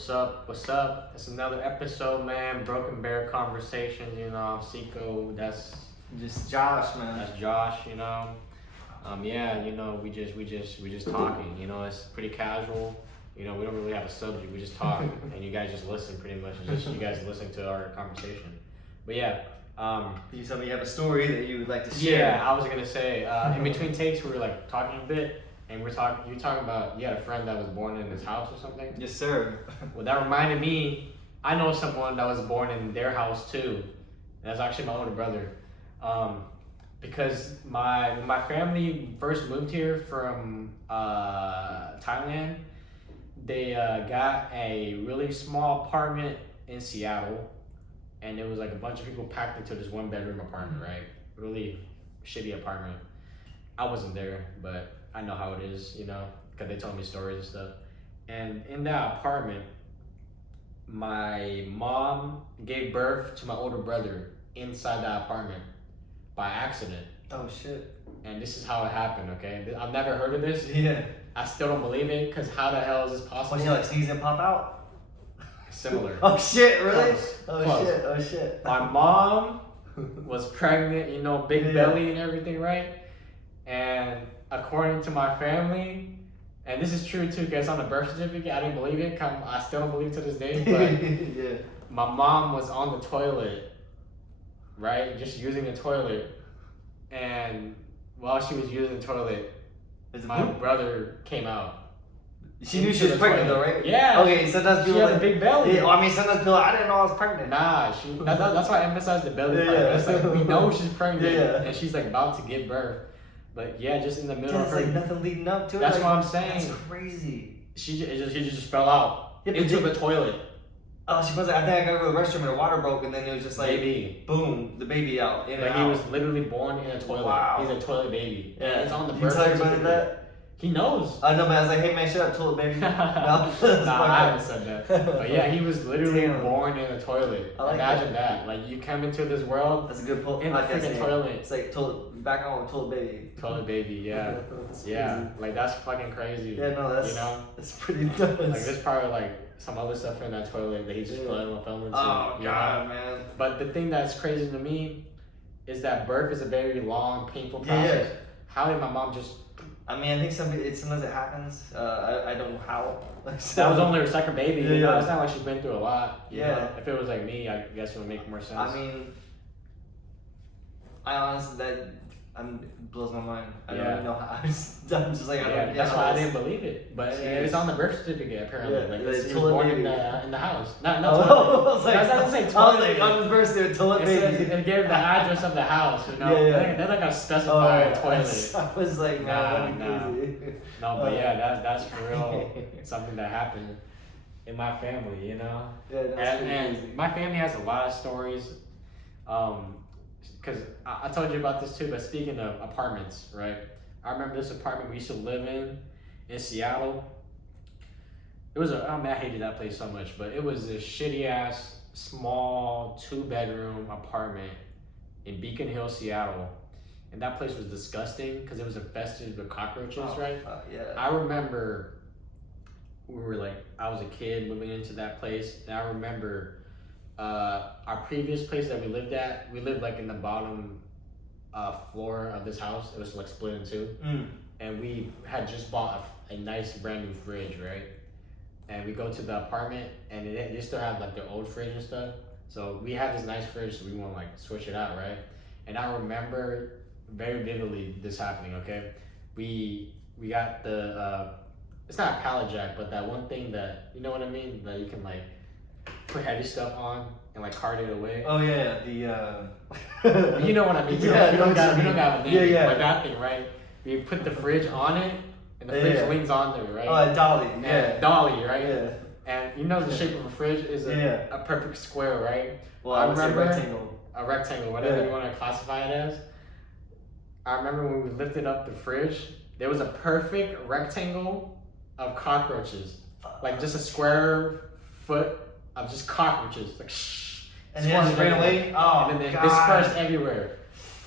What's up? What's up? It's another episode, man. Broken Bear Conversations. You know, I'm Seiko. That's Just Josh, man. that's Josh. You know, yeah. You know, we just talking. You know, it's pretty casual. You know, we don't really have a subject. We just talk, and you guys just listen. Pretty much, it's just you guys listen to our conversation. But yeah. You told me you have a story that you would like to share. Yeah, I was gonna say. In between takes, we were like talking a bit. And we're talking. You talking about you had a friend that was born in his house or something? Yes, sir. Well, that reminded me. I know someone that was born in their house too. That's actually my older brother. Because when my family first moved here from Thailand, they got a really small apartment in Seattle, and it was like a bunch of people packed into this one bedroom apartment, right? Really shitty apartment. I wasn't there, but I know how it is, you know, because they told me stories and stuff. And in that apartment, my mom gave birth to my older brother inside that apartment by accident. Oh, shit. And this is how it happened, okay? I've never heard of this. Yeah. I still don't believe it, because how the hell is this possible? Was he like sneeze and pop out? Similar. Oh, shit, really? Close. Oh, Close. shit. Oh, shit. My mom was pregnant, you know, big belly and everything, right? And according to my family, and this is true too, because on the birth certificate, I didn't believe it. I still don't believe it to this day. But Yeah. my mom was on the toilet, right, just using the toilet, and while she was using the toilet, Is it my poop? brother came out. She knew into she was the pregnant, toilet. though, right? Yeah. Okay, sometimes She people had like a big belly. Yeah, I mean, sometimes people I didn't know I was pregnant. Nah, that's why I emphasize the belly part. Yeah. It's like we know she's pregnant, Yeah. and she's like about to give birth. But yeah, just in the middle Yeah, of it's her, like nothing leading up to it. That's like, what I'm saying. That's crazy. she just fell out Yeah, but into did- the toilet. Oh, she was like, I think I gotta go to the restroom and the water broke, and then it was just like, Baby. boom, the baby out. In But and he out. was literally born in a toilet. Wow. He's a toilet baby. Yeah. It's on the You birth tell everybody certificate. that? He knows. I know, but I was like, hey man, shut up, toilet baby. No, that's Nah, I fucked haven't up. said that. But yeah, he was literally Damn. born in a toilet. I like Imagine that. Like you come into this world That's a good pull. in the freaking toilet. It's like back on with toilet baby. Toilet baby, yeah. That's Yeah. crazy. Like that's fucking crazy. Yeah, no, that's you know? that's pretty nuts. Like there's probably like some other stuff in that toilet that he just fell into. Oh you know? god, man. But the thing that's crazy to me is that birth is a very long, painful Yeah, process. How did my mom just? I mean, I think sometimes it happens. I don't know how. That was only her second baby. Yeah, You know, yeah. it's not like she's been through a lot. You Yeah. know? If it was like me, I guess it would make more sense. I mean, I honestly that blows my mind. I don't Yeah. even know how. I'm just like I yeah, don't. that's yeah, why I that's- didn't believe it. But Jeez. it's on the birth certificate apparently. Yeah, like like he was toilet born baby. in the house. Not Oh, toilet. I was like, That's not to say I was toilet. like, on the birth certificate, toilet It says- baby. It gave the address of the house. You know, Yeah, yeah. They're not gonna specify a I toilet. was like, man, that'd be Nah. crazy. No, but yeah, that's for real. Something that happened in my family. You know. Yeah, that's pretty And crazy. my family has a lot of stories. Because I told you about this too, but speaking of apartments, right? I remember this apartment we used to live in Seattle. It was I hated that place so much, but it was this shitty ass, small, 2-bedroom apartment in Beacon Hill, Seattle. And that place was disgusting because it was infested with cockroaches, right? Yeah. I remember I was a kid moving into that place, and I remember our previous place that we lived like in the bottom floor of this house. It was like split in two, and we had just bought a nice brand new fridge, right? And we go to the apartment, and they still have like their old fridge and stuff. So we have this nice fridge, so we want to like switch it out, right? And I remember very vividly this happening. Okay, we got the it's not a pallet jack, but that one thing that, you know what I mean, that you can like put heavy stuff on and like cart it away. Oh yeah, the. You know what I mean? Yeah, we don't got a name. Yeah, yeah. But that thing, right? We put the fridge on it, and the fridge Yeah. leans onto it, right? Oh, dolly. And Yeah. dolly, right? Yeah. And you know the shape of a fridge is Yeah. a perfect square, right? Well, I would say remember- rectangle. A rectangle, whatever Yeah. you want to classify it as. I remember when we lifted up the fridge, there was a perfect rectangle of cockroaches. Like just a square foot of just cockroaches. Like shh. And then it just ran away. Oh, And then they God. dispersed everywhere.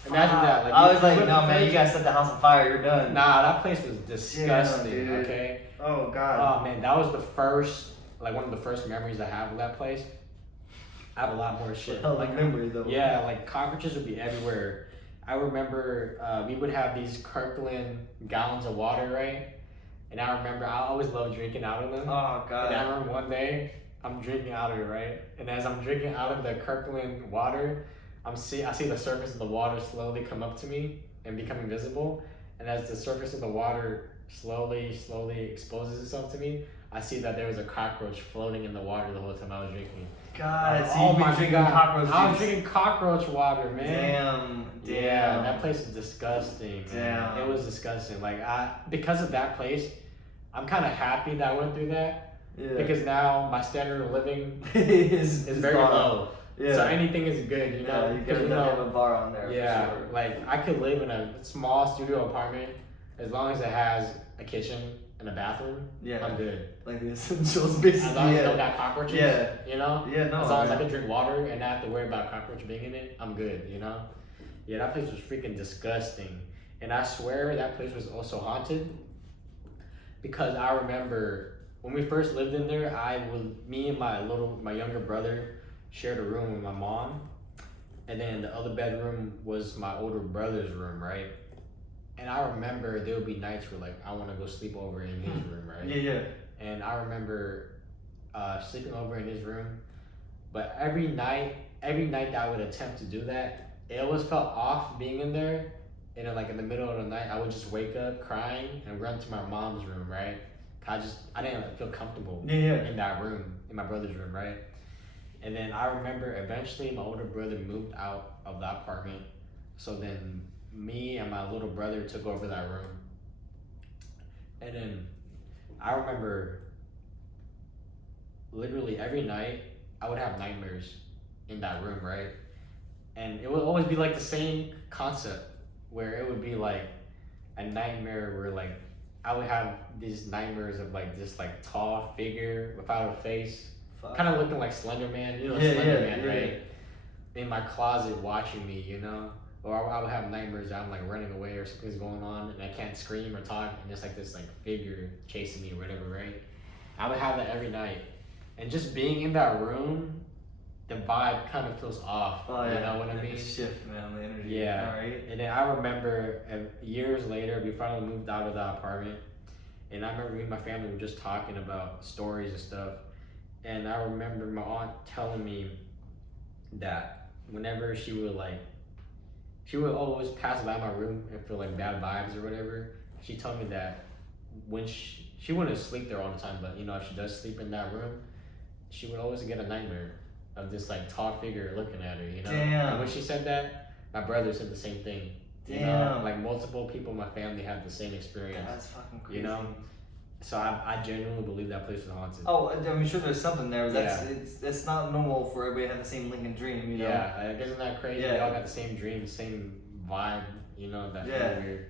Imagine that. Like, I you was like, flip no the man, you fridge- gotta set the house on fire. You're done. Nah, that place was disgusting, dude. okay? Oh God. Oh man, that was the first like one of the first memories I have of that place. I have a lot more shit. Hell, like memory though. Yeah, like cockroaches would be everywhere. I remember we would have these Kirkland gallons of water, right? And I remember I always loved drinking out of them. Oh god. And I remember one day I'm drinking out of it, right? And as I'm drinking out of the Kirkland water, I see the surface of the water slowly come up to me and become invisible. And as the surface of the water slowly exposes itself to me, I see that there was a cockroach floating in the water the whole time I was drinking. God, so Oh you've been my drinking God. cockroach I was juice. drinking cockroach water, man. Damn. Yeah, that place is disgusting. Man. Damn. It was disgusting. Like because of that place, I'm kind of happy that I went through that Yeah. because now my standard of living is is very low. Yeah. So anything is good, you know. Yeah, you Because could have a bar on there. yeah, For sure. like I could live in a small studio apartment as long as it has a kitchen and a bathroom. Yeah. I'm good. Like the essentials, basically. As long as yeah. you don't got cockroaches, Yeah. you know. Yeah, no. As long as I man. can drink water and not have to worry about cockroach being in it, I'm good, you know? Yeah, that place was freaking disgusting. And I swear that place was also haunted because I remember when we first lived in there, me and my younger brother shared a room with my mom. And then the other bedroom was my older brother's room, right? And I remember there would be nights where like I want to go sleep over in his room, right? Yeah. And I remember sleeping over in his room. But every night that I would attempt to do that, it always felt off being in there. And then, like in the middle of the night, I would just wake up crying and run to my mom's room, right? I didn't feel comfortable Yeah. in that room, in my brother's room, right? And then I remember eventually my older brother moved out of the apartment. So then me and my little brother took over that room. And then I remember literally every night I would have nightmares in that room, right? And it would always be like the same concept where it would be like a nightmare where like I would have these nightmares of like this like tall figure without a face, Fuck. kind of looking like Slender Man, you know, Yeah, Slender yeah, Man, yeah. right? In my closet watching me, you know? Or I would have nightmares that I'm like running away or something's going on and I can't scream or talk and there's like this like figure chasing me or whatever, right? I would have that every night. And just being in that room, the vibe kind of feels off. Oh, yeah. You know what I Like a mean? shift, man, the energy. Yeah. Alright. And then I remember years later, we finally moved out of the apartment. And I remember me and my family were just talking about stories and stuff. And I remember my aunt telling me that whenever she would always pass by my room and feel like bad vibes or whatever. She told me that when she wouldn't sleep there all the time, but you know, if she does sleep in that room, she would always get a nightmare of this like tall figure looking at her, you know? Damn. And when she said that, my brother said the same thing. You know? Damn. Like multiple people in my family had the same experience. That's fucking crazy. You know? So I genuinely believe that place was haunted. Oh, I'm sure there's something there. It's not normal for everybody to have the same Lincoln dream, you know? Yeah, like, isn't that crazy? Yeah. We all got the same dream, same vibe, you know, that Yeah. feel weird.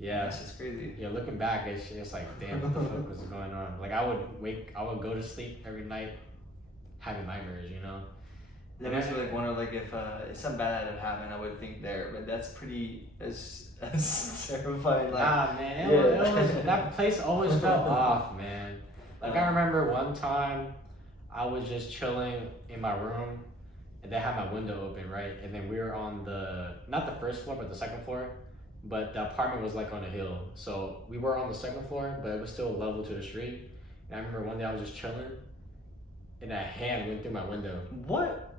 Yeah. That's just crazy. Yeah, looking back, it's like, damn, what the fuck was going on? Like, I would go to sleep every night having nightmares, you know? That makes me like wonder like if something bad had happened, I would think there, but that's terrifying. Like, Nah, man, yeah. it was that place always felt off, man. Like, I remember one time I was just chilling in my room and they had my window open, right? And then we were on not the first floor, but the second floor. But the apartment was like on a hill. So we were on the second floor, but it was still level to the street. And I remember one day I was just chilling and a hand went through my window, what?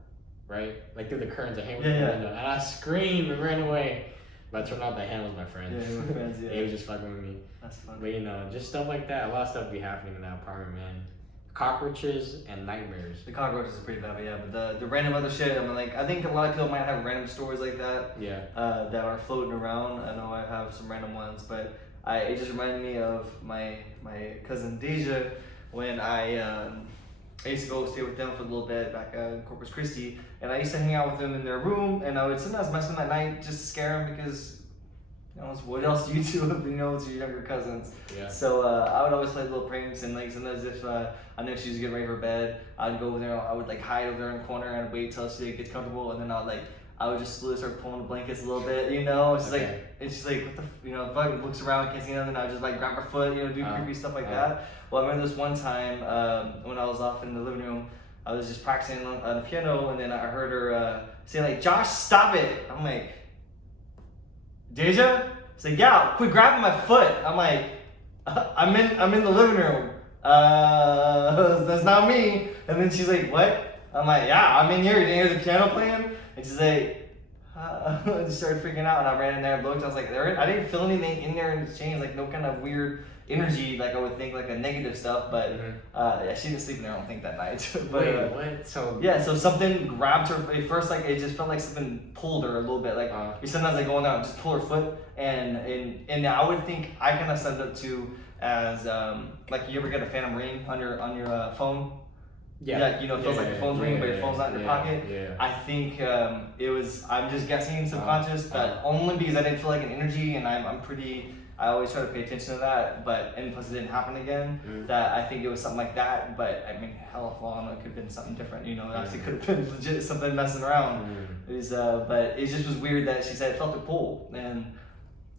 right? Like through the curtains, a hand went Yeah, through yeah. the window. And I screamed and ran away. But it turned out that hand was my friend. Yeah, you were friends, yeah. He was just fucking with me. That's funny. But you know, just stuff like that. A lot of stuff be happening in that apartment, man. Cockroaches and nightmares. The cockroaches are pretty bad, but yeah. But the random other shit, I mean, like I think a lot of people might have random stories like that Yeah. that are floating around. I know I have some random ones, but it just reminded me of my cousin Deja when I used to go stay with them for a little bit back in Corpus Christi, and I used to hang out with them in their room, and I would sometimes mess with them at night just to scare them because, you know, what else do you do if you know it's your younger cousins? Yeah. So I would always play little pranks, and like sometimes if I knew she was getting ready for bed, I'd go over there, I would like hide over there in the corner and wait till she gets comfortable, and then I would just slowly start pulling the blankets a little bit, you know. She's Okay. like, and she's like, what the, you know, fucking looks around, can't see nothing. I just like grab her foot, you know, do creepy stuff like that. Well, I remember this one time when I was off in the living room, I was just practicing on the piano, and then I heard her say like, "Josh, stop it!" I'm like, "Deja?" She's like, "Yeah, quit grabbing my foot." I'm like, I'm in the living room. That's not me. And then she's like, "What?" I'm like, "Yeah, I'm in here. You didn't hear the piano playing?" And she's like, I just started freaking out, and I ran in there and looked. I was like, I didn't feel anything in there in the chains, like no kind of weird energy, like I would think like a negative stuff. But yeah, she didn't sleep in there, I don't think, that night. But Wait, what? So yeah, so something grabbed her. At first, like it just felt like something pulled her a little bit. Like sometimes I go in there and just pull her foot, and I would think I kind of summed up to as like you ever get a phantom ring on your phone. Yeah, you know, it feels like the phone's ringing, but your phone's not in your pocket. Yeah. I think it was, I'm just guessing subconscious, but only because I didn't feel like an energy, and I'm pretty, I always try to pay attention to that, and plus it didn't happen again, that I think it was something like that, but I mean, hell if long, it could have been something different, you know, it actually could have been legit something messing around. It was, but it just was weird that she said it felt a pull, and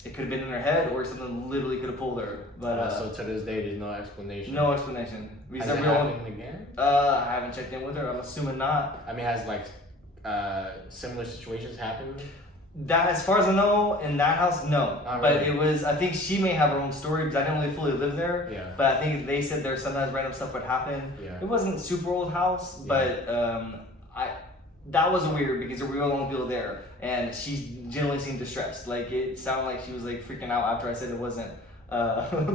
it could have been in her head, or something literally could have pulled her. But so to this day, there's no explanation. no explanation. Has it happened again? I haven't checked in with her. I'm assuming not. I mean, has like similar situations happened? That, as far as I know, in that house, no. Not But really. it was, I think she may have her own story because I didn't really fully live there. Yeah. But I think they said there sometimes random stuff would happen. Yeah. It wasn't super old house, but that was weird because there were only people there, and she generally seemed distressed. Like it sounded like she was like freaking out after I said it wasn't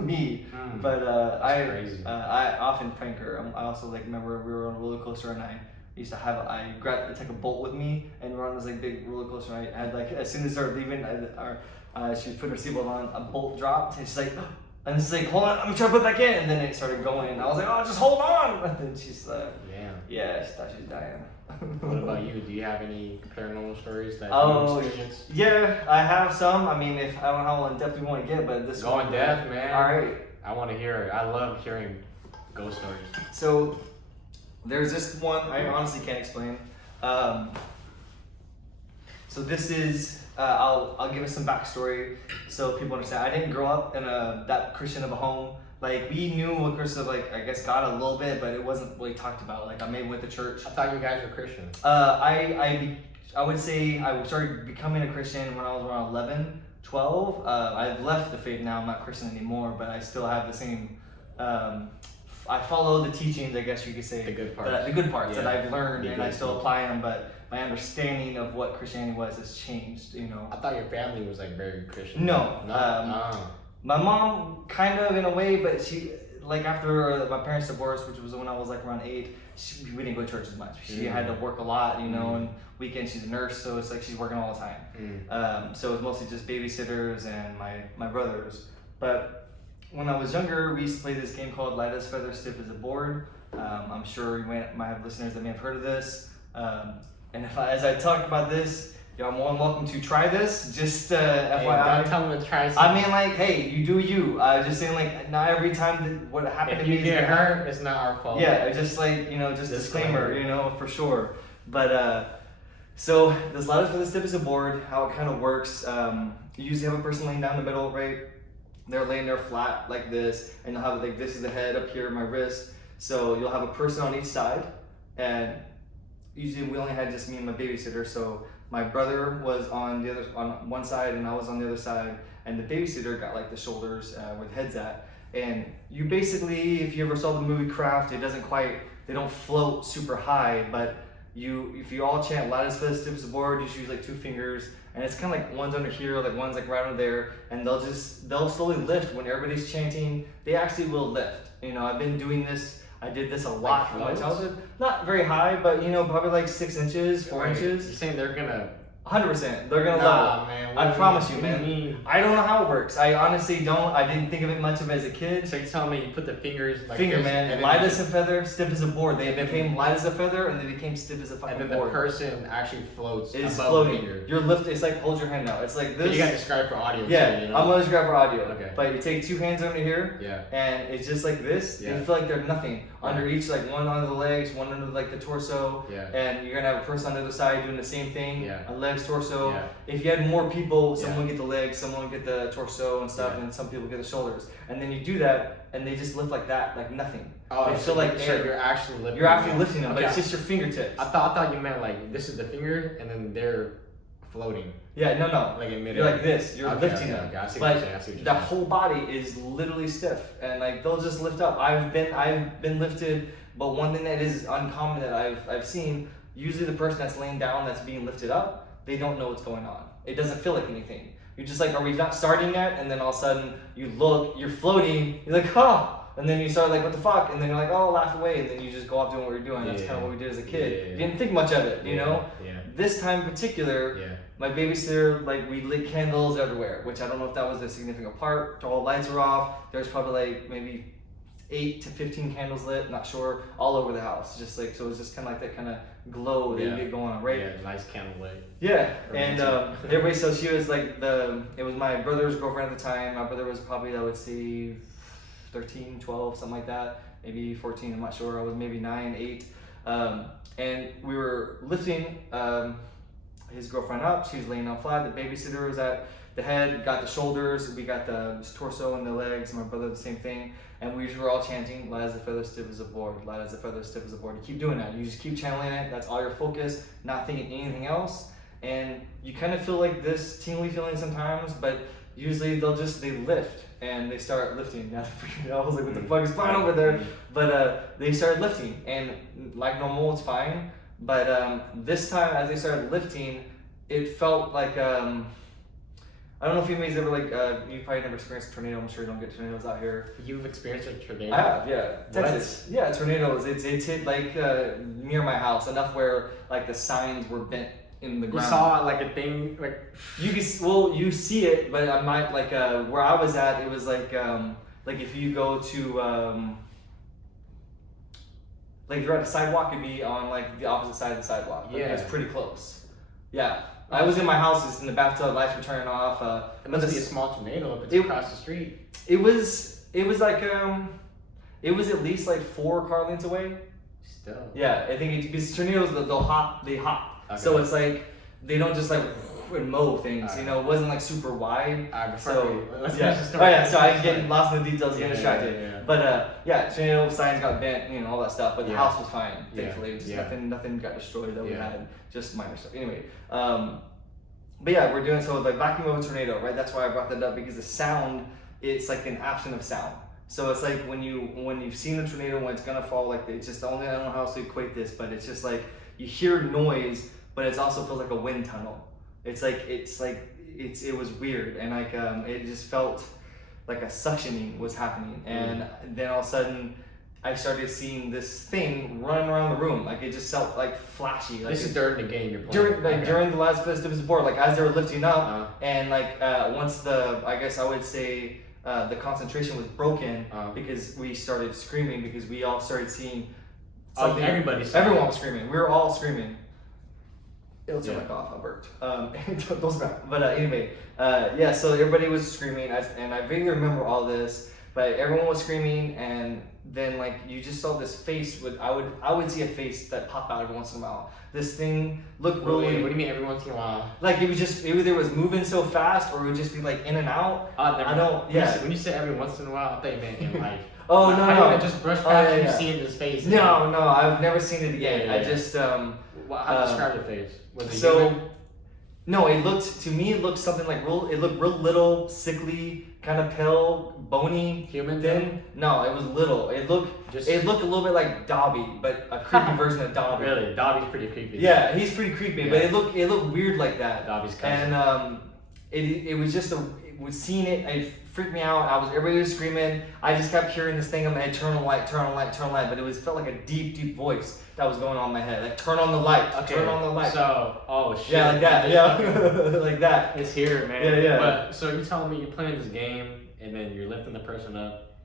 me. But crazy. I often prank her. I also like remember we were on a roller coaster, and I used to have I took a bolt with me, and we were on this like big roller coaster. And I had like as soon as I started leaving, she was putting her seatbelt on, a bolt dropped, and she's like. And it's like, hold on, I'm trying to put it back in. And then it started going. And I was like, oh, just hold on. And then she's like, yeah, she thought she was dying. What about you? Do you have any paranormal stories that Oh, you experienced? yeah, I have some. I mean, if I don't know how in depth you want to get, but this Go one. in depth, man. All right. I want to hear it. I love hearing ghost stories. So there's this one I honestly can't explain. So this is I'll give us some backstory so people understand. I didn't grow up in that Christian of a home. Like we knew what Christian of like I guess God a little bit, but it wasn't really talked about. Like I maybe went to church. I thought you guys were Christians. I would say I started becoming a Christian when I was around 11, 12. I've left the faith now. I'm not Christian anymore, but I still have the same. I follow the teachings, I guess you could say. The good parts. The good parts that I've learned, The and I good still parts. apply them. But my understanding of what Christianity was has changed. You know. I thought your family was like very Christian. No. No. My mom, kind of in a way, but she like after my parents' divorce, which was when I was like around 8. We didn't go to church as much. She had to work a lot, you know, and weekends she's a nurse, so it's like she's working all the time. So it was mostly just babysitters and my brothers. But when I was younger, we used to play this game called Light as Feather, Stiff as a Board. I'm sure you might have listeners that may have heard of this. And as I talk about this, y'all more than welcome to try this. Just FYI. Hey, don't tell them to try something. I mean, like, hey, you do you. Just saying, like, not every time that what happened if to me you is get gonna happen. hurt, it's not our fault. Yeah, it's just like, you know, just disclaimer, you know, for sure. But so this Light as Feather, Stiff as a Board, how it kind of works. You usually have a person laying down the middle, right? They're laying there flat like this, and you'll have like this is the head up here, my wrist. So you'll have a person on each side, and usually we only had just me and my babysitter. So my brother was on one side, and I was on the other side, and the babysitter got like the shoulders where the head's at. And you basically, if you ever saw the movie Craft, they don't float super high, but if you all chant Light as Feather, Stiff as a Board, you should use like 2 fingers, and it's kind of like one's under here, like one's like right under there, and they'll slowly lift when everybody's chanting. They actually will lift. You know, I've been doing this. I did this a lot in my childhood. Not very high, but you know, probably like 6 inches, 4 inches. You're saying they're gonna 100%. They're gonna Nah, love it. man. I promise you, what do man. mean? I don't know how it works. I honestly don't. I didn't think of it much of as a kid. So you're telling me you put the fingers like Finger, this, man. and Light then, as a feather, stiff as a board. They And then- became light as a feather, and they became stiff as a and fucking then the board. person actually floats It's above floating. the finger. You're lifting. It's like hold your hand out. It's like But this. you got to describe for audio Yeah, too, you know? I'm gonna just grab for audio. Okay. But you take two hands under here, Yeah. and it's just like this. Yeah. You feel like they're nothing under each, like one under the legs, one under like the torso, Yeah. and you're gonna have a person on the other side doing the same thing. Yeah. On legs, torso. Yeah. If you had more people, Yeah. someone would get the legs, someone would get the torso and stuff, Yeah. and some people get the shoulders. And then you do that, and they just lift like that, like nothing. Oh, They so feel like so air. you're actually lifting. You're actually lifting them, but Okay. it's just your fingertips. I thought you meant like this is the finger and then they're floating Yeah, no. like in midair. You're like this. You're Okay, lifting okay, them. okay. I see But what you're saying. I see what you're the saying. whole body is literally stiff, and like they'll just lift up. I've been lifted, but one thing that is uncommon that I've seen, usually the person that's laying down that's being lifted up, they don't know what's going on. It doesn't feel like anything. You're just like, are we not starting yet? And then all of a sudden you look, you're floating, you're like, huh. And then you start like, what the fuck? And then you're like, oh, laugh away. And then you just go off doing what you're doing. That's Yeah. kind of what we did as a kid. Yeah. You didn't think much of it, you know? Yeah. This time in particular, Yeah. my babysitter, like we lit candles everywhere, which I don't know if that was a significant part. All lights were off. There's probably like maybe 8 to 15 candles lit, not sure, all over the house. Just like, so it was just kind of like that kind of glow that you Yeah. get going on, right? Yeah. Nice candle light. Yeah, Or and me too. everybody, so she was like it was my brother's girlfriend at the time. My brother was probably, I would say, 13, 12, something like that. Maybe 14, I'm not sure. I was maybe 9, 8. And we were lifting his girlfriend up. She was laying down flat. The babysitter was at the head, got the shoulders. We got the torso and the legs. My brother, the same thing. And we just were all chanting, light as a feather, stiff as a board. Light as a feather, stiff as a board. You keep doing that. You just keep channeling it. That's all your focus, not thinking anything else. And you kind of feel like this tingly feeling sometimes, but usually they lift and they start lifting. Now I was like, what the fuck is fine over there? But they started lifting, and like normal, it's fine. But this time, as they started lifting, it felt like I don't know if anybody's ever like you probably never experienced a tornado. I'm sure you don't get tornadoes out here. You've experienced a tornado. I have, yeah. What? Texas, yeah, tornadoes. It's hit like near my house enough where like the signs were bent in the You ground. saw like a thing like. You can you see it, but I might like where I was at. It was like if you go to like if you're at a sidewalk, it'd be on like the opposite side of the sidewalk. Like, Yeah. it's pretty close. Yeah, I was in my house. It's in the bathtub. Lights were turning off. It must be a small tornado if it's It- across the street. It was like it was at least like 4 car lengths away. Still. Yeah, I think because tornadoes they'll hop. They hop. Okay. So it's like they don't just like and mow things. Alright. You know, it wasn't like super wide. So Let's finish the yeah. story. Oh yeah, so I get lost in the details, getting distracted. Yeah. But yeah, tornado signs got bent, you know, all that stuff. But the Yeah. house was fine, Yeah. thankfully. Just Yeah. nothing got destroyed that we Yeah. had, just minor stuff. Anyway, but yeah, we're doing so with like vacuum of a tornado, right? That's why I brought that up because the sound, it's like an absence of sound. So it's like when you've seen a tornado when it's gonna fall, like it's just only I don't know how else to equate this, but it's just like you hear noise, but it also feels like a wind tunnel. It was weird, and like it just felt like a suctioning was happening, and then all of a sudden I started seeing this thing running around the room, like it just felt like flashy. Like This is during the game you're playing. during the last festive support, like as they were lifting up, Uh-huh. and once I guess I would say the concentration was broken because we started screaming because we all started seeing something. Everyone was screaming. We were all screaming. It'll turn my cough. I burped. Those back. But anyway, yeah. So everybody was screaming, and I vaguely remember all this. But everyone was screaming, and then like you just saw this face. I would see a face that pop out every once in a while. This thing looked really. What do you mean every once in a while? Like it either was moving so fast or it would just be like in and out. I don't. Yeah. When you say every once in a while, I thought you meant in life. Oh How no! you just brush past yeah, you yeah. seeing his face? No, I've never seen it again. Yeah. I just How describe the face? Was it so. human? No, it looked something like it looked real little, sickly, kind of pale, bony, Human thin. No, it was little. It looked a little bit like Dobby, but a creepy version of Dobby. Really? Dobby's pretty creepy. Yeah, he's pretty creepy, but it looked weird like that. Dobby's cousin. And it was just seeing it. I freaked me out. Everybody was screaming. I just kept hearing this thing in my head, turn on the light, turn on the light, turn on the light. But it felt like a deep voice that was going on in my head. Like, turn on the light, turn on the light. So, oh shit. Yeah, like that, yeah. Like that. It's here, man. Yeah. But, so you're telling me you're playing this game, and then you're lifting the person up,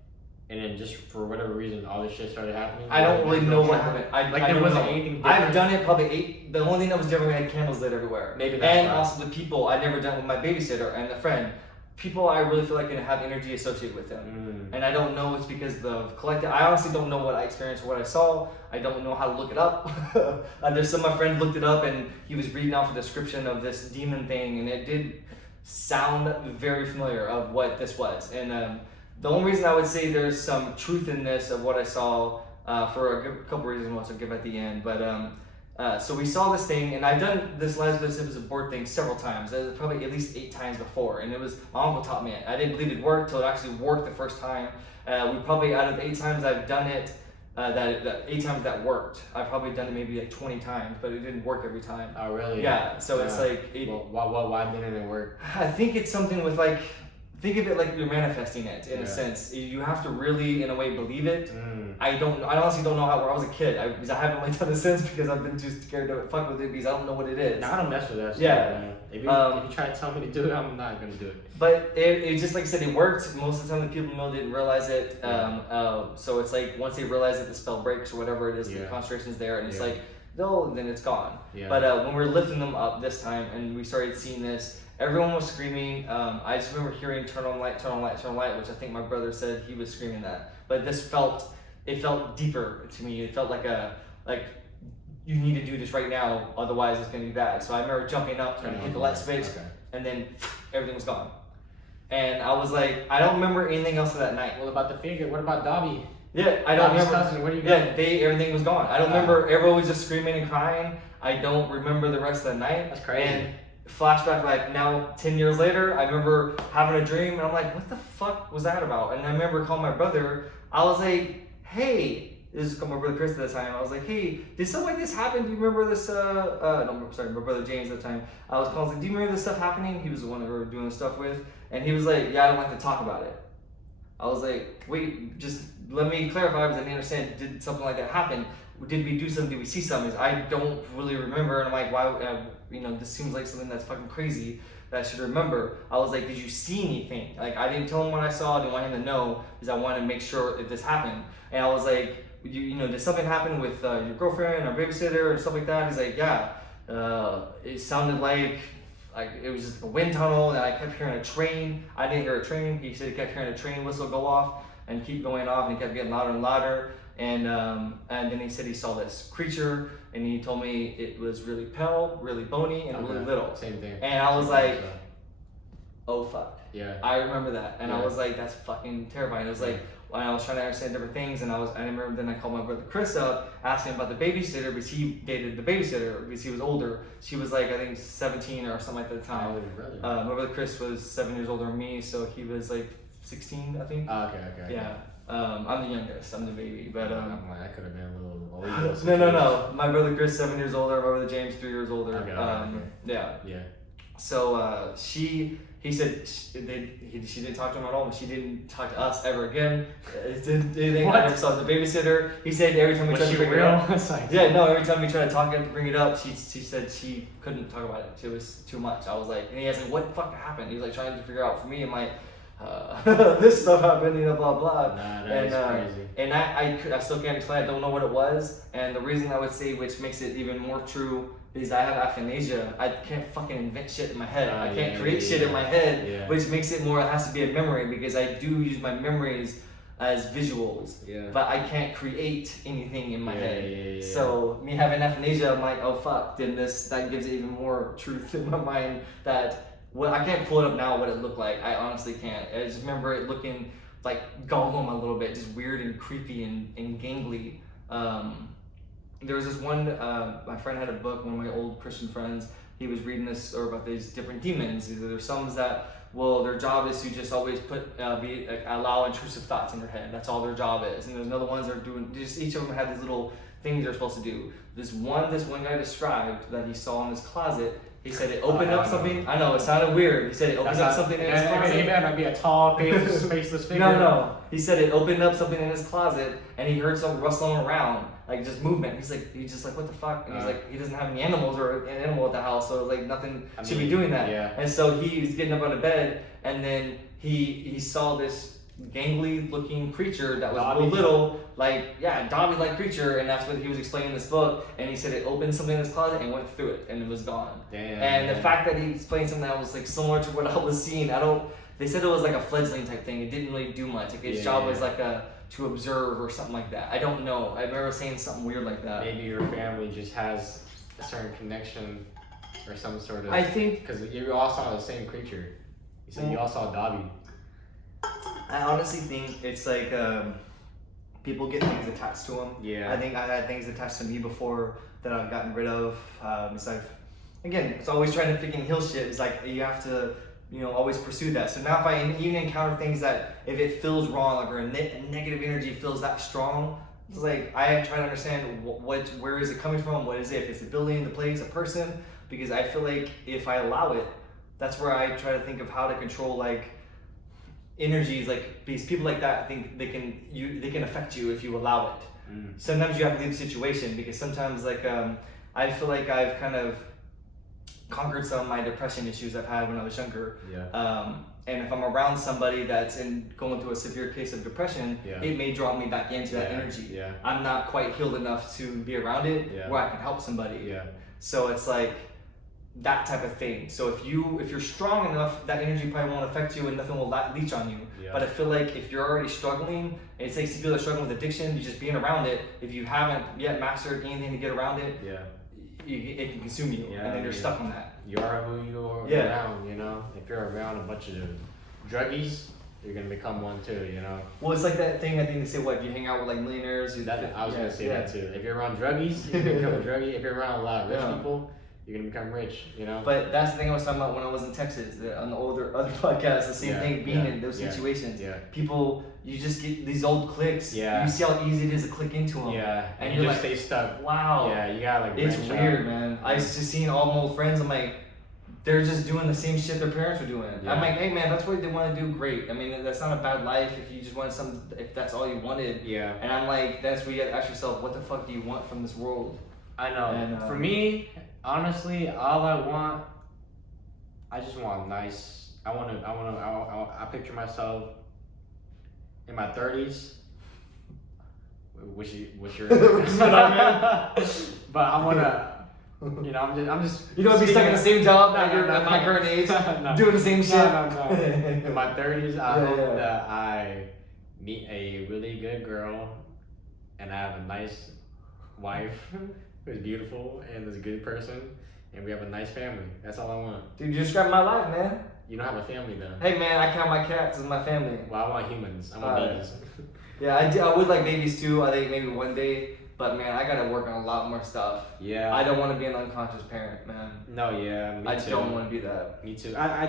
and then just for whatever reason, all this shit started happening? I don't really know what happened. There wasn't anything different? I've done it probably the only thing that was different, we had candles lit everywhere. Maybe that's And right. also the people I'd never done with my babysitter and the friend. People I really feel like can have energy associated with them. And I don't know it's because the collective, I honestly don't know what I experienced or what I saw. I don't know how to look it up. There's some of my friends looked it up and he was reading off a description of this demon thing and it did sound very familiar of what this was. And the only reason I would say there's some truth in this of what I saw for a couple reasons, which I'll give at the end. But so we saw this thing, and I've done this Lazarus as a board thing several times, probably at least 8 times before. And it was my uncle taught me it. I didn't believe it worked till it actually worked the first time. We probably out of the 8 times I've done it, that 8 times that worked. I've probably done it maybe like 20 times, but it didn't work every time. Oh really? Yeah. So it's like why didn't it work? I think it's something with like. Think of it like you're manifesting it in a sense. You have to really, in a way, believe it. I honestly don't know how. When I was a kid, because I haven't really done it since because I've been too scared to fuck with it because I don't know what it is. No, I don't mess with that. Yeah. Man. If you try to tell me to do it, I'm not gonna do it. But it just like I said, it worked. Most of the time, the people know didn't realize it. So it's like once they realize that the spell breaks or whatever it is, the concentration's there, and it's like, no, then it's gone. Yeah. But when we're lifting them up this time, and we started seeing this. Everyone was screaming. I just remember hearing turn on light, turn on light, turn on light, which I think my brother said he was screaming that. But this felt deeper to me. It felt like you need to do this right now, otherwise it's gonna be bad. So I remember jumping up and hit the light switch, and then everything was gone. And I was like, I don't remember anything else of that night. What about the figure? What about Dobby? Yeah, I don't remember. Cousin, what do you got? Yeah, everything was gone. I don't remember. Everyone was just screaming and crying. I don't remember the rest of the night. That's crazy. And flashback, like now 10 years later, I remember having a dream and I'm like, what the fuck was that about? And I remember calling my brother. I was like, hey, this is my brother Chris at the time. I was like, hey, did something like this happen? Do you remember this? No, sorry, my brother James at the time. I was calling, like, do you remember this stuff happening? He was the one that we were doing stuff with. And he was like, yeah, I don't like to talk about it. I was like, wait, just let me clarify because I didn't understand. Did something like that happen? Did we do something? Did we see something? I don't really remember. And I'm like, why? This seems like something that's fucking crazy that I should remember. I was like, did you see anything? Like, I didn't tell him what I saw. I didn't want him to know because I wanted to make sure if this happened. And I was like, did something happen with your girlfriend or babysitter or stuff like that? He's like, yeah. It sounded like it was just a wind tunnel and I kept hearing a train. I didn't hear a train. He said he kept hearing a train whistle go off and keep going off and it kept getting louder and louder. And then he said he saw this creature and he told me it was really pale, really bony, and really little. Same thing. And I was like, oh fuck. Yeah. I remember that. And I was like, that's fucking terrifying. It was like, when I was trying to understand different things and I remember then I called my brother Chris up, asking him about the babysitter because he dated the babysitter because he was older. She was like, I think 17 or something like that at the time. How old is your brother? My brother Chris was 7 years older than me, so he was like 16, I think. Okay. Yeah. I'm the youngest. I'm the baby, but I'm like, I could have been a little older. No. My brother Chris, 7 years older. My brother James, 3 years older. Okay. Yeah. So he said she didn't talk to him at all, but she didn't talk to us ever again. Anything. I never saw as a babysitter. He said every time we tried to bring it up. Every time we tried to talk and bring it up, she said she couldn't talk about it. It was too much. I was like, and he asked me, what the fuck happened? He was like trying to figure out for me. I'm like, this stuff happened, blah blah. Nah, that is crazy. And I still can't explain. I don't know what it was. And the reason I would say, which makes it even more true, is I have aphasia. I can't fucking invent shit in my head. I can't create shit in my head, which makes it more. It has to be a memory because I do use my memories as visuals. Yeah. But I can't create anything in my head. So me having aphasia, I'm like, oh fuck. Then that gives it even more truth in my mind that. Well, I can't pull it up now what it looked like. I honestly can't. I just remember it looking like Gollum a little bit, just weird and creepy and gangly. There was this one, my friend had a book, one of my old Christian friends, he was reading this about these different demons. There's some that, their job is to just always allow intrusive thoughts in your head. That's all their job is. And there's another ones that are doing, just each of them have these little things they're supposed to do. This one guy described that he saw in his closet. He said it opened up something. I know it sounded weird. He said it opened up something in his He closet. may not be a tall, faceless figure. No. He said it opened up something in his closet, and he heard some rustling around, like just movement. He's just like, what the fuck? And he's like, he doesn't have any animals or an animal at the house, so like nothing should be doing that. Yeah. And so he was getting up out of bed, and then he saw this gangly looking creature that was Dobby. little, like Dobby like creature, and that's what he was explaining in this book. And he said it opened something in his closet and went through it, and it was gone. Damn. And the fact that he explained something that was like similar to what I was seeing, they said it was like a fledgling type thing. It didn't really do much. Like his job was like to observe or something like that. I don't know. I remember saying something weird like that. Maybe your family just has a certain connection or some sort of. I think because you all saw the same creature. You said you all saw Dobby. I honestly think it's like people get things attached to them. Yeah. I think I had things attached to me before that I've gotten rid of. It's always trying to freaking heal shit. It's like you have to, always pursue that. So now if I even encounter things that if it feels wrong, like or a negative energy feels that strong, it's like I try to understand where is it coming from? What is it? If it's a building, the place, a person? Because I feel like if I allow it, that's where I try to think of how to control like energies, like because people like that, I think they can affect you if you allow it. Sometimes you have to leave the situation because sometimes I feel like I've kind of conquered some of my depression issues I've had when I was younger. And if I'm around somebody that's going through a severe case of depression, it may draw me back into that energy. I'm not quite healed enough to be around it where I can help somebody. So it's like that type of thing. So if you're strong enough, that energy probably won't affect you and nothing will leech on you. But I feel like if you're already struggling, and it's like people that are struggling with addiction, you just being around it, if you haven't yet mastered anything to get around it, it can consume you, and then you're stuck on that. You are who you are around, If you're around a bunch of druggies, you're gonna become one too, Well, it's like that thing I think they say, what, if you hang out with like millionaires, I was gonna say that too. If you're around druggies, you become a druggie. If you're around a lot of rich people, you're gonna become rich, But that's the thing I was talking about when I was in Texas, on the other podcasts, the same thing, being in those situations. People, you just get these old cliques. You see how easy it is to click into them. And you just stay stuck. Wow. You gotta it's weird, man. I used to seeing all my old friends, I'm like, they're just doing the same shit their parents were doing. I'm like, hey man, that's what they want to do, great. I mean, that's not a bad life if you just wanted if that's all you wanted. And I'm like, that's where you gotta ask yourself, what the fuck do you want from this world? I know. And, for me, honestly, I just want nice. I picture myself in my 30s, which you're. But I wanna. I'm just. You don't be stuck in the same job at my current age, doing the same shit. No. In my 30s, I hope that I meet a really good girl, and I have a nice wife who's beautiful and is a good person, and we have a nice family. That's all I want. Dude, you described my life, man. You don't have a family though. Hey man, I count my cats as my family. Well, I want humans. I want babies. I would like babies too. I think maybe one day. But man, I gotta work on a lot more stuff. I don't want to be an unconscious parent, man. No, me too. I don't want to do that. Me too. I kind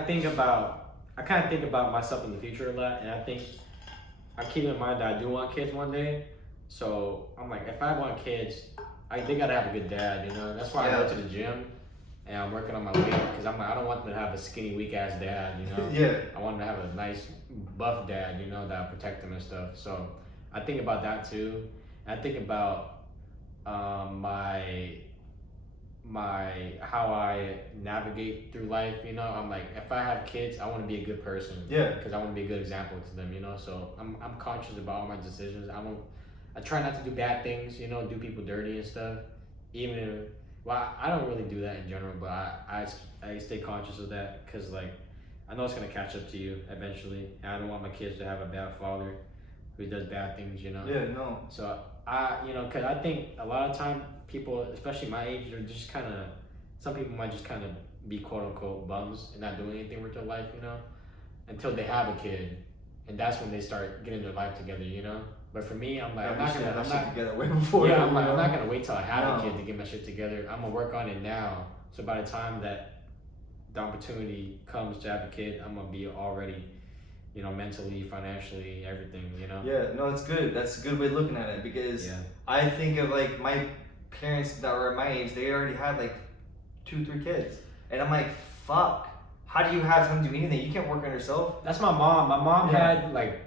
of think about myself in the future a lot, and I think I keep in mind that I do want kids one day. So I'm like, if I want kids, they gotta have a good dad, That's why I go to the gym and I'm working on my weight because I'm like, I don't want them to have a skinny, weak ass dad, I want them to have a nice, buff dad, that'll protect them and stuff. So I think about that too. And I think about how I navigate through life, I'm like, if I have kids, I want to be a good person, because I want to be a good example to them, so I'm conscious about all my decisions. I try not to do bad things, do people dirty and stuff, even if, I don't really do that in general, but I stay conscious of that, because I know it's going to catch up to you eventually, and I don't want my kids to have a bad father who does bad things, So because I think a lot of time people, especially my age, are just kind of, some people might just kind of be quote unquote bums and not doing anything with their life, until they have a kid, and that's when they start getting their life together, But for me, I'm like, I'm not together way before. I'm not gonna wait till I have a kid to get my shit together. I'm gonna work on it now, so by the time that the opportunity comes to have a kid, I'm gonna be already, mentally, financially, everything, Yeah, no, it's good. That's a good way of looking at it, because I think of my parents that were at my age, they already had 2-3 kids. And I'm like, fuck. How do you have time to do anything? You can't work on yourself. That's my mom. My mom Yeah. had like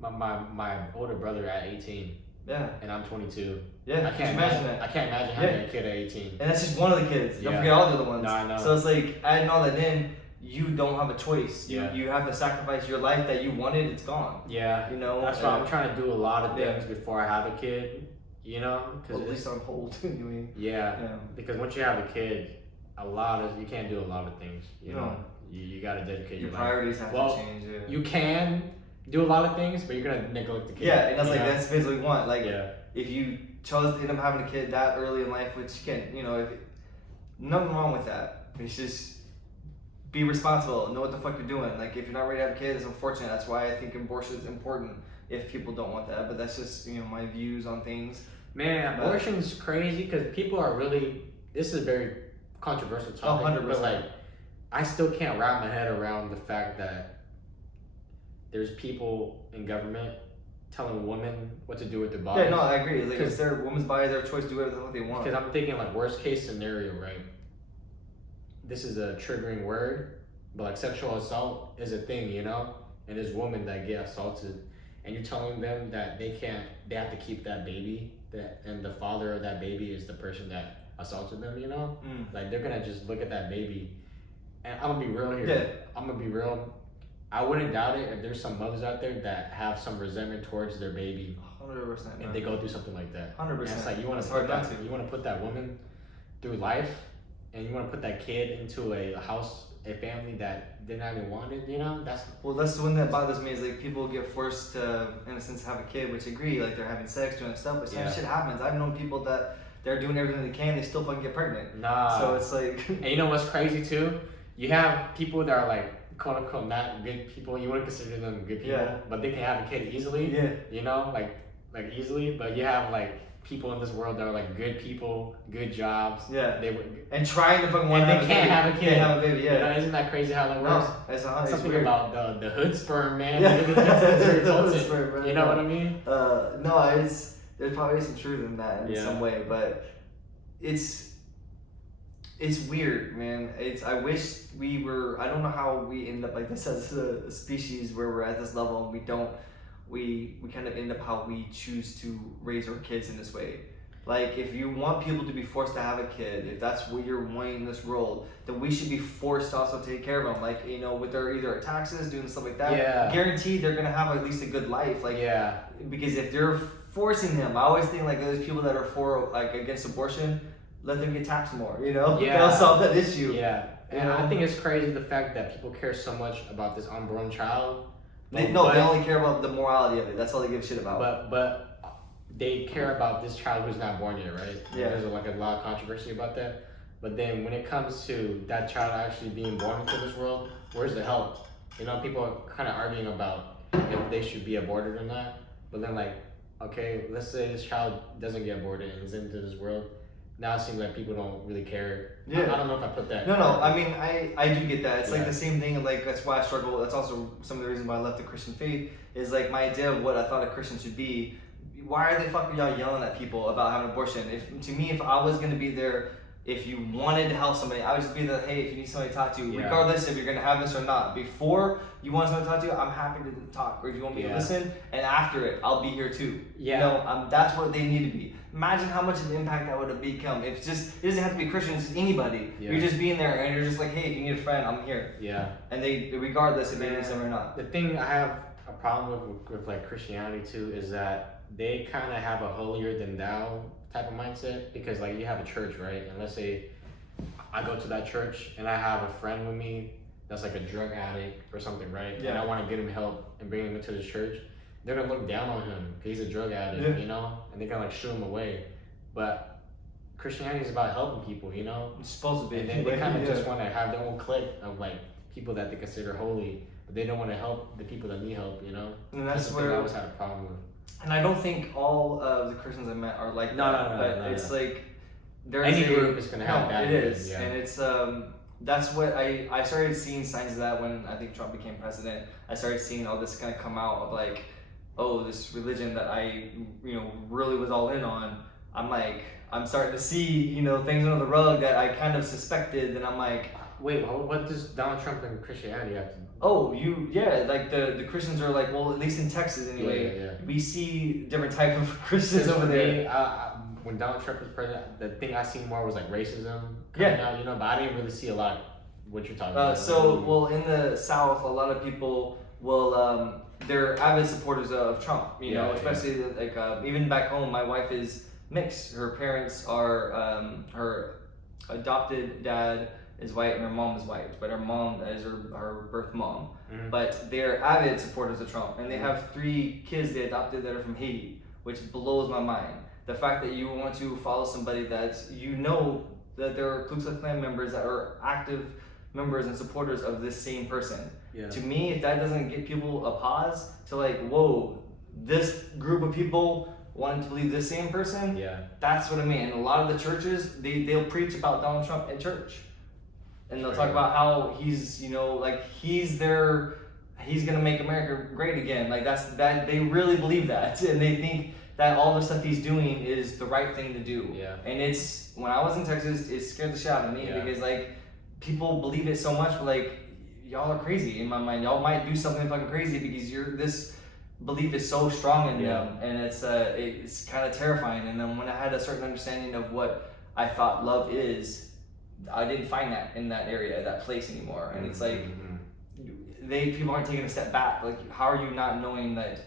my older brother at 18, Yeah. and I'm 22. Yeah. I can't imagine that. I can't imagine having a kid at 18. And that's just one of the kids. Don't Yeah. forget all the other ones. No, I know. So it's like adding all that in, you don't have a choice. Yeah. You have to sacrifice your life that you wanted. It's gone. Yeah. You know. That's why I'm trying to do a lot of Yeah. things before I have a kid. You know, Well, at least on hold. Anyway. yeah. Yeah. Because once you have a kid, you can't do a lot of things. You know, you got to dedicate Your your life. priorities have Well, to change. Yeah. You can do a lot of things, but you're gonna neglect the kid. Yeah, and that's you like know? that's basically what we want. Like Yeah. if you chose to end up having a kid that early in life, which you can, you know, nothing wrong with that. It's just be responsible, know what the fuck you're doing. Like if you're not ready to have a kid, it's unfortunate. That's why I think abortion is important if people don't want that. But that's just my views on things. Man, abortion's crazy because people are really. This is a very controversial topic. 100%. But like, I still can't wrap my head around the fact that there's people in government telling women what to do with their bodies. Yeah, no, I agree. Like it's their woman's body, their choice, do whatever the fuck they want. Because I'm thinking like worst case scenario, right? This is a triggering word, but like sexual assault is a thing, you know? And there's women that get assaulted, and you're telling them that they have to keep that baby, and the father of that baby is the person that assaulted them, you know? Like they're gonna just look at that baby, and I'm gonna be real here. Yeah. I'm gonna be real. I wouldn't doubt it if there's some mothers out there that have some resentment towards their baby 100%. if they go through something like that. 100%. And it's like you want It's to hard not to. you want to put that woman through life, and you want to put that kid into a house, a family that they're not even wanted. You know, that's Well, that's the one that bothers me is like people get forced to, in a sense, have a kid, which I agree, like they're having sex, doing stuff, but some Yeah. shit happens. I've known people that they're doing everything they can, they still fucking get pregnant. nah. So it's like, And you know what's crazy too? You have people that are like quote unquote not good people. You wouldn't consider them good people, Yeah. but they can have a kid easily. yeah, You know, like easily. But you have like people in this world that are like good people, good jobs. yeah, They would. and trying to fucking want And to they have can't a baby. have a kid. Can't have a baby, yeah. You know, isn't that crazy how that works? No, it's Something weird. about the hood sperm, man. Yeah. Maybe that's very The hood potent. sperm, right, You know yeah. what I mean? No, there's probably some truth in that in Yeah. some way, but it's weird, man. I wish we were. I don't know how we end up like this as a species where we're at this level and we don't. We kind of end up how we choose to raise our kids in this way. Like if you want people to be forced to have a kid, if that's what you're wanting in this world, then we should be forced to also take care of them. Like with their either taxes, doing stuff like that. Yeah. Guaranteed they're gonna have at least a good life. Like Yeah. because if they're forcing them, I always think like those people that are for like against abortion, let them get taxed more. Yeah. They'll solve that issue. Yeah. And You know? I think it's crazy the fact that people care so much about this unborn child. They But- only care about the morality of it. That's all they give a shit about. But they care about this child who's not born yet, right? Yeah. There's like a lot of controversy about that. But then when it comes to that child actually being born into this world, where's the help? You know, people are kind of arguing about if they should be aborted or not. But then like, okay, let's say this child doesn't get aborted and is into this world. Now it seems like people don't really care. Yeah. I don't know if I put that. No, I mean, I do get that. It's like Yeah. the same thing, like, that's why I struggle. That's also some of the reasons why I left the Christian faith, is like my idea of what I thought a Christian should be. Why are they fucking y'all yelling at people about having an abortion? If I was gonna be there, if you wanted to help somebody, I would just be there, hey, if you need somebody to talk to, Yeah. regardless if you're gonna have this or not. Before you want someone to talk to you, I'm happy to talk, or if you want me to Yeah. listen, and after it, I'll be here too. Yeah. That's what they need to be. Imagine how much of an impact that would have become. If it doesn't have to be Christians, it's anybody. Yeah. You're just being there and you're just like, hey, if you need a friend, I'm here. Yeah. And they, regardless if they need someone or not. The thing I have a problem with like Christianity too is that they kind of have a holier than thou type of mindset, because like you have a church, right? And let's say I go to that church and I have a friend with me that's like a drug addict or something, right? And Yeah. I want to get him help and bring him into this church. They're gonna look down on him because he's a drug addict, Yeah. you know, and they're gonna like shoo him away. But Christianity is about helping people, you know. It's supposed to be. And they kind of Yeah. just want to have their own clique of like people that they consider holy, but they don't want to help the people that need help, you know. And that's the thing I where. always had a problem with. And I don't think all of the Christians I met are like No, that. no, But no, it's no. like there's Any a, group is gonna have no, bad it days, is, yeah. and it's that's what I started seeing signs of that when I think Trump became president. I started seeing all this kind of come out of like, oh, this religion that I really was all in on I'm starting to see, things under the rug that I kind of suspected, and I'm like, Wait, what does Donald Trump and Christianity have to do? oh, like the Christians are like, well, at least in Texas anyway, Yeah. we see different type of Christians Because over for there. me, when Donald Trump was president, the thing I seen more was like racism coming out, but I didn't really see a lot of what you're talking about. In the South, a lot of people will, they're avid supporters of Trump, especially even back home, my wife is mixed. Her parents are, her adopted dad is white and her mom is white, but her mom is her birth mom. Mhm. But they're avid supporters of Trump, and they have 3 kids they adopted that are from Haiti, which blows my mind. The fact that you want to follow somebody that that there are Ku Klux Klan members that are active members and supporters of this same person. Yeah. To me, if that doesn't give people a pause to like, whoa, this group of people wanting to believe this same person, Yeah. that's what I mean. And a lot of the churches, they'll preach about Donald Trump in church. And they'll talk about how he's, he's gonna make America great again. Like that they really believe that. And they think that all the stuff he's doing is the right thing to do. Yeah. And it's, when I was in Texas, it scared the shit out of me because like, people believe it so much, like, y'all are crazy in my mind. Y'all might do something fucking crazy because this belief is so strong in them, and it's kind of terrifying. And then when I had a certain understanding of what I thought love is, I didn't find that in that area, that place anymore. And it's like, people aren't taking a step back. Like, how are you not knowing that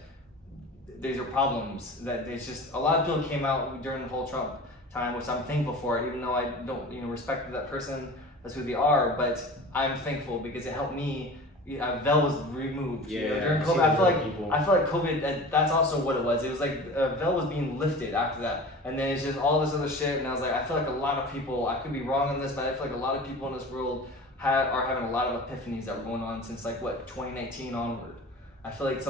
these are problems? That it's just, a lot of people came out during the whole Trump time, which I'm thankful for it, even though I don't, respect that person. That's who they are, but I'm thankful because it helped me. Veil was removed. During COVID, I feel like COVID. That's also what it was. It was like veil was being lifted after that, and then it's just all this other shit. And I was like, I feel like a lot of people. I could be wrong on this, but I feel like a lot of people in this world are having a lot of epiphanies that were going on since 2019 onward. I feel like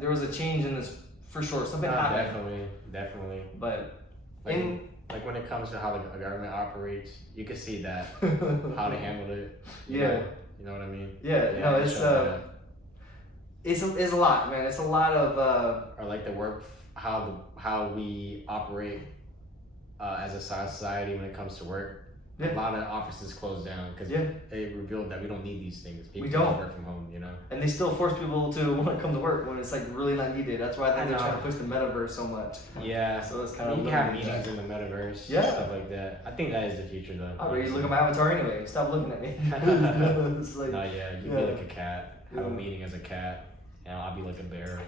there was a change in this for sure. Something happened. Definitely. But like when it comes to how the government operates, you can see that how they handled it. You know what I mean? It's a lot, man. It's a lot of or like the work, how we operate as a society when it comes to work. A lot of offices closed down because they revealed that we don't need these things. People can work from home, And they still force people to want to come to work when it's like really not needed. That's why I think they're trying to push the metaverse so much. Yeah. So it's kind of. You can have meetings in the metaverse. Stuff like that. I think that is the future, though. I'm ready to look at my avatar anyway. Stop looking at me. It's like, you be like a cat. Have a meeting as a cat. I'll be like a bear.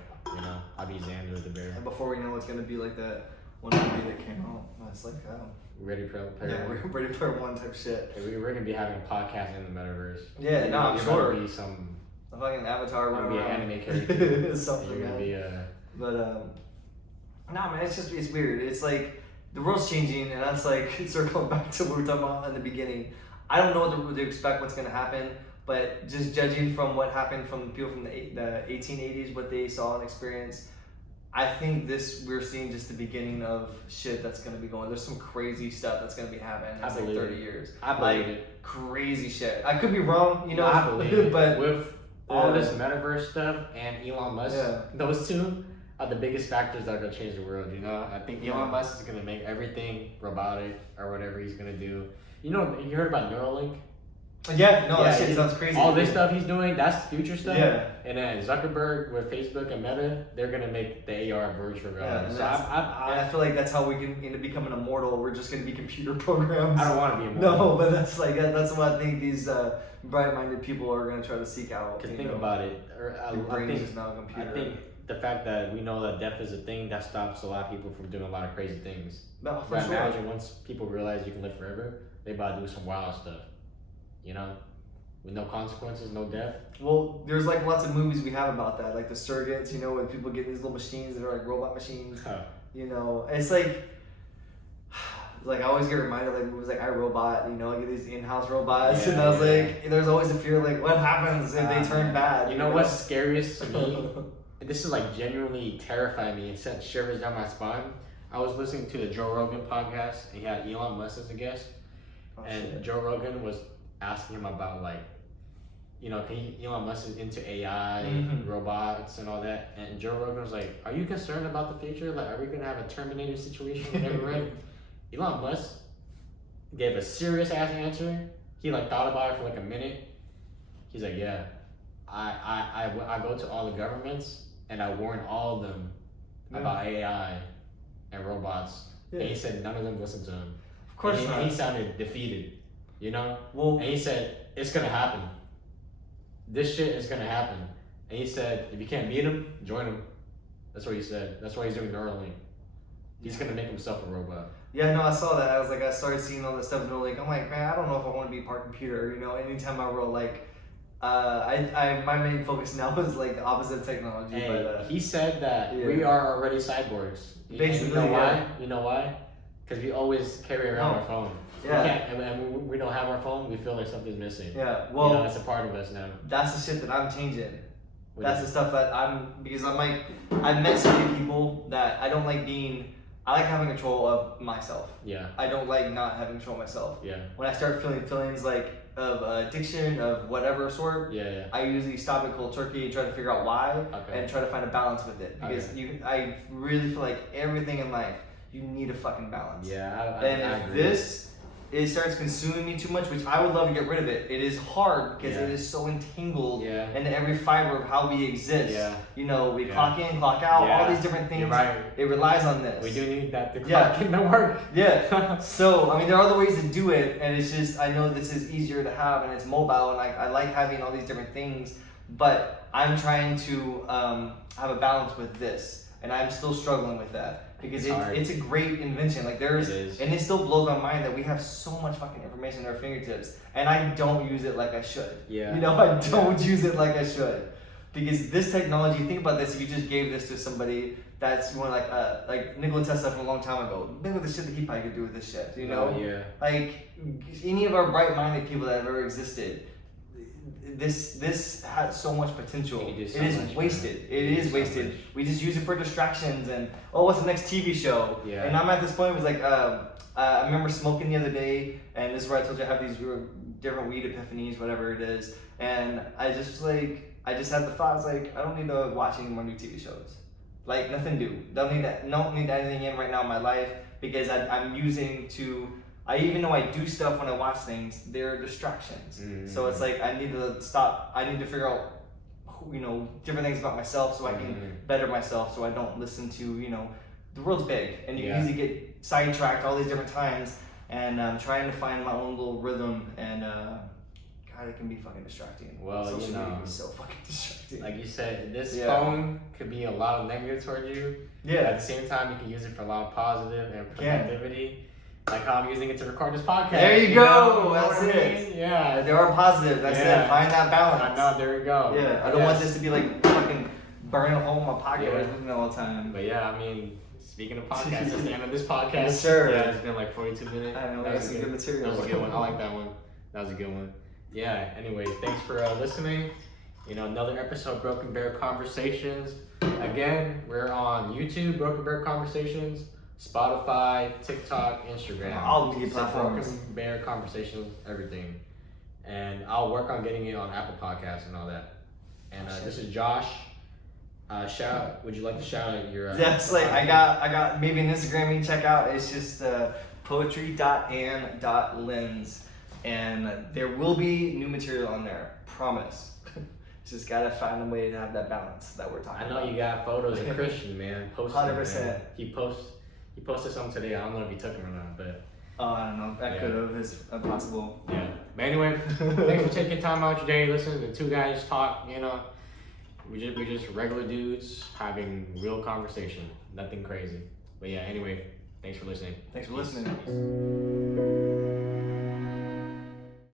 I'll be Xander the bear. And before we know, it's gonna be like that one movie that came out. It's like Ready Player One. Ready Player One type shit. We're gonna be having a podcast in the metaverse. Yeah, no, I'm sure. Be some. A fucking avatar. Gonna be an anime character. Something. You're gonna be But nah, man, it's weird. It's like the world's changing, and that's like circling back to what we were talking about in the beginning. I don't know what to expect, what's gonna happen, but just judging from what happened from people from the 1880s, what they saw and experienced, I think we're seeing just the beginning of shit that's gonna be going. There's some crazy stuff that's gonna be happening in like 30 years. I believe it. Crazy shit. I could be wrong, I believe it. But with all this metaverse stuff and Elon Musk, those two are the biggest factors that are gonna change the world. I think Elon Musk is gonna make everything robotic or whatever he's gonna do. You heard about Neuralink? That shit sounds crazy. All this stuff he's doing, that's future stuff. Yeah. And then Zuckerberg with Facebook and Meta, they're gonna make the AR virtual reality. I feel like that's how we can end up becoming immortal. We're just gonna be computer programs. I don't want to be immortal. No, but that's what I think these bright-minded people are gonna try to seek out. Because think about it. Your brain is now a computer. I think the fact that we know that death is a thing, that stops a lot of people from doing a lot of crazy things. No, for sure. Imagine once people realize you can live forever, they about to do some wild stuff. With no consequences, no death. Well, there's like lots of movies we have about that, like the surrogates, when people get these little machines that are like robot machines. It's like I always get reminded like movies like iRobot, I get these in-house robots, and I was like, there's always a fear like, what happens if they turn bad? You know what's scariest to me? This is like genuinely terrifying me and sent shivers down my spine. I was listening to the Joe Rogan podcast, and he had Elon Musk as a guest, and Joe Rogan was asking him about Elon Musk is into AI, Mhm. robots, and all that. And Joe Rogan was like, "Are you concerned about the future? Like, are we gonna have a Terminator situation?" Whatever, right? Elon Musk gave a serious ass answer. He like thought about it for like a minute. He's like, "Yeah, I go to all the governments and I warn all of them about AI and robots." Yeah. And he said none of them listened to him. Of course and not. he sounded defeated, you know. Well, And he said, "It's gonna happen. This shit is gonna happen." And he said, "If you can't beat him, join him." That's what he said. That's why he's doing Neuralink. He's gonna make himself a robot. yeah, no, I saw that. I was like, I started seeing all this stuff in Neuralink. I'm like, man, I don't know if I want to be part computer. Anytime I roll, like, my main focus now is like the opposite of technology. Hey, but he said that yeah. we are already cyborgs. Basically, you know why? yeah. You know why? Because we always carry around our phone. Yeah. We can't, and when we don't have our phone, we feel like something's missing. Yeah, well, it's a part of us now. that's the shit that I'm changing. What That's is the stuff that because I'm like, I've met so many people that I don't like I like having control of myself. Yeah, I don't like not having control of myself. yeah, When I start feeling feelings like of addiction of whatever sort, yeah. I usually stop it cold turkey and try to figure out why Okay. and try to find a balance with it. Because I really feel like everything in life, you need a fucking balance. Yeah, And I if agree. it starts consuming me too much, which I would love to get rid of it. It is hard because Yeah. it is so entangled Yeah. into every fiber of how we exist. Yeah. We Yeah. clock in, clock out, Yeah. all these different things. You're right. It relies on this. We do need that to Yeah. clock in the work. Yeah. So, I mean, there are other ways to do it, and it's just, I know this is easier to have, and it's mobile, and I like having all these different things, but I'm trying to have a balance with this, and I'm still struggling with that. Because It's hard. it's a great invention. Like, It is. and it still blows my mind that we have so much fucking information at our fingertips, and I don't use it like I should. Yeah. I don't use it like I should. Because this technology, think about this, if you just gave this to somebody that's like Nikola Tesla from a long time ago, think of the shit that he probably could do with this shit, Oh, yeah. Like, any of our bright-minded people that have ever existed, this has so much potential. You can do It so is much, wasted. man. It You can is do so wasted. much. We just use it for distractions and, what's the next TV show? Yeah. And I'm at this point, it was like, I remember smoking the other day, and this is where I told you I have these different weed epiphanies, whatever it is, and I just had the thought, it's like, I don't need to watch any more new TV shows. Like, nothing new. Don't need anything in right now in my life, because I'm using I even though I do stuff when I watch things, they're distractions. Mm-hmm. So it's like, I need to stop, I need to figure out, different things about myself so I can better myself, so I don't listen to, the world's big, and you can easily get sidetracked all these different times, and I'm trying to find my own little rhythm, and God, it can be fucking distracting. Well, Social media can be know, so fucking distracting. like you said, this Yeah. phone could be a lot of negative toward you. At Yeah. the same time, you can use it for a lot of positive and Yeah. productivity. Like how I'm using it to record this podcast. There you know? go. You know That's what I it. mean? Yeah. There are positives. That's Yeah. it. Find that balance. I know, there we go. Yeah. I don't want this to be like fucking burning a hole in my pocket Yeah. with me all the time. But yeah, I mean, speaking of podcasts, that's the end of this podcast. Yes, sir. Yeah, it's been like 42 minutes. I know, That that's was some good material. That was a good one. I like that one. That was a good one. Yeah, anyway, thanks for listening. Another episode of Broken Bear Conversations. Again, we're on YouTube, Broken Bear Conversations, Spotify, TikTok, Instagram. All media It's like platforms. Broken Bear Conversations, everything. And I'll work on getting it on Apple Podcasts and all that. And this is Josh. Would you like to shout out your? That's like I got maybe an Instagram you can check out. It's just poetry.and.lens, and there will be new material on there. Promise. Just gotta find a way to have that balance that we're talking I about. know you got photos of Christian, man. Posted, 100%. man. He posted something today. I don't know if he took them or not, but Oh, I don't know. That Yeah. could have. It's impossible. yeah. But anyway, thanks for taking time out your day, listening to two guys talk. We're just regular dudes having real conversation. Nothing crazy. But yeah. Anyway, thanks for listening. Thanks for listening.